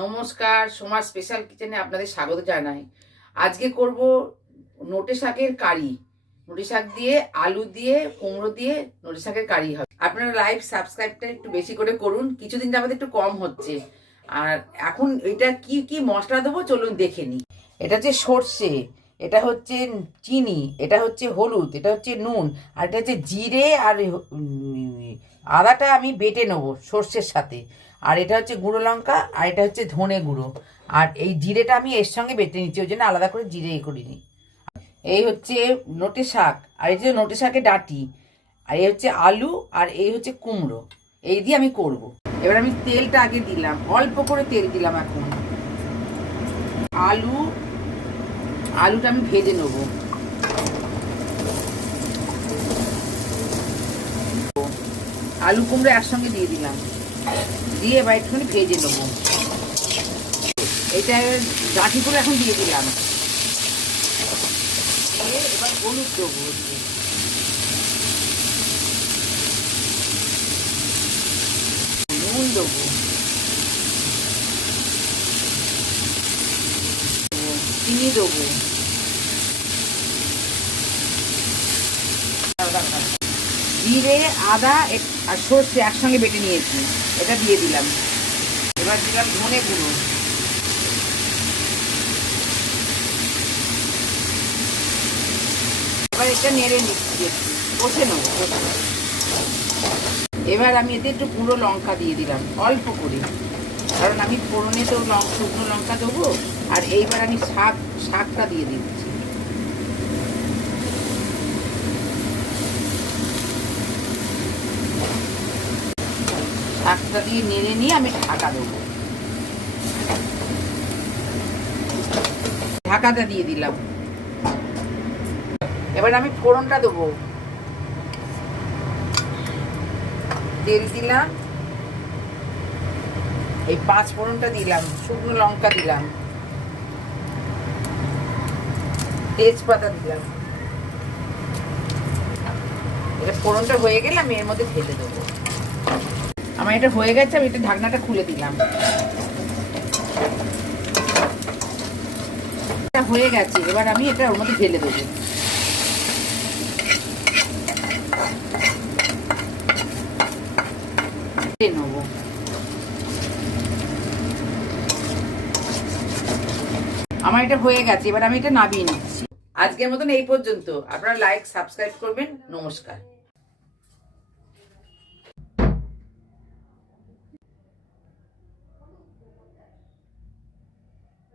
নমস্কার, সোমার স্পেশাল কিচেনে আপনাদের স্বাগত জানাই। আজকে করব নোটে শাকের কারি। নোটে শাক দিয়ে, আলু দিয়ে, কুমড়ো দিয়ে নোটে শাকের কারি হবে। আপনারা লাইভ সাবস্ক্রাইবটা একটু বেশি করে করুন। কিছুদিন যাবত একটু কম হচ্ছে। আর এখন এটা কি কি মশলা দেবো চলুন দেখে নিই। এটা হচ্ছে সর্ষে, এটা হচ্ছে চিনি, এটা হচ্ছে হলুদ, এটা হচ্ছে নুন, আর এটা হচ্ছে জিরে আর আদাটা আমি বেটে নেবো সর্ষের সাথে। আর এটা হচ্ছে গুঁড়ো লঙ্কা, আর এটা হচ্ছে ধনে গুঁড়ো। আর এই জিরেটা আমি এর সঙ্গে বেটে নিচ্ছি, ওই জন্য আলাদা করে জিরে করিনি। এই হচ্ছে নোটে শাক, আর এই যে নোটে শাকের ডাঁটি, আর এই হচ্ছে আলু, আর এই হচ্ছে কুমড়ো। এই দিয়ে আমি করব। এবার আমি তেলটা আগে দিলাম, অল্প করে তেল দিলাম। এখন আলুটা আমি ভেজে নেব। আলু কুমড়ো একসঙ্গে দিয়ে দিলাম, দিয়ে এবার একটুখানি ভেজে নেবো। এটা ডাঁটিগুলো এখন দিয়ে দিলাম, দিয়ে এবার হলুদ দেবো, নুন দেবো, চিনি দেবো, জিরে আদা আর সর্ষে একসঙ্গে বেটে নিয়েছি, এটা দিয়ে দিলাম। এবার দিলাম ধনে গুঁড়ো, এবার এটা নেড়ে নিচ্ছি, কষে নেবো। এবার আমি এতে একটু গুঁড়ো লঙ্কা দিয়ে দিলাম অল্প করে, কারণ আমি ফোড়নে তো শুকনো লঙ্কা দেবো। আর এইবার আমি শাকটা দিয়ে দিচ্ছি। শাকটা দিয়ে নেড়ে নিয়ে আমি ঢাকা দেবো। ঢাকাটা দিয়ে দিলাম। এবার আমি ফোড়নটা দেবো। তেল দিলাম, এই 5 ফোড়নটা দিলাম, শুকনো লঙ্কা দিলাম, তেজপাতা দিলাম। এটা ফোড়নটা হয়ে গেলে আমি এর মধ্যে ঢেলে দেবো। আমার এটা হয়ে গেছে, আমি এটা ঢাকনাটা খুলে দিলাম। এটা হয়ে গেছে, এবার আমি এটা ওর মধ্যে ঢেলে দেবো। নেবো। আমার এটা হয়ে গেছে, এবার আমি এটা নামিয়ে নিচ্ছি। আজকের মতন এই পর্যন্ত। আপনারা লাইক সাবস্ক্রাইব করবেন। নমস্কার।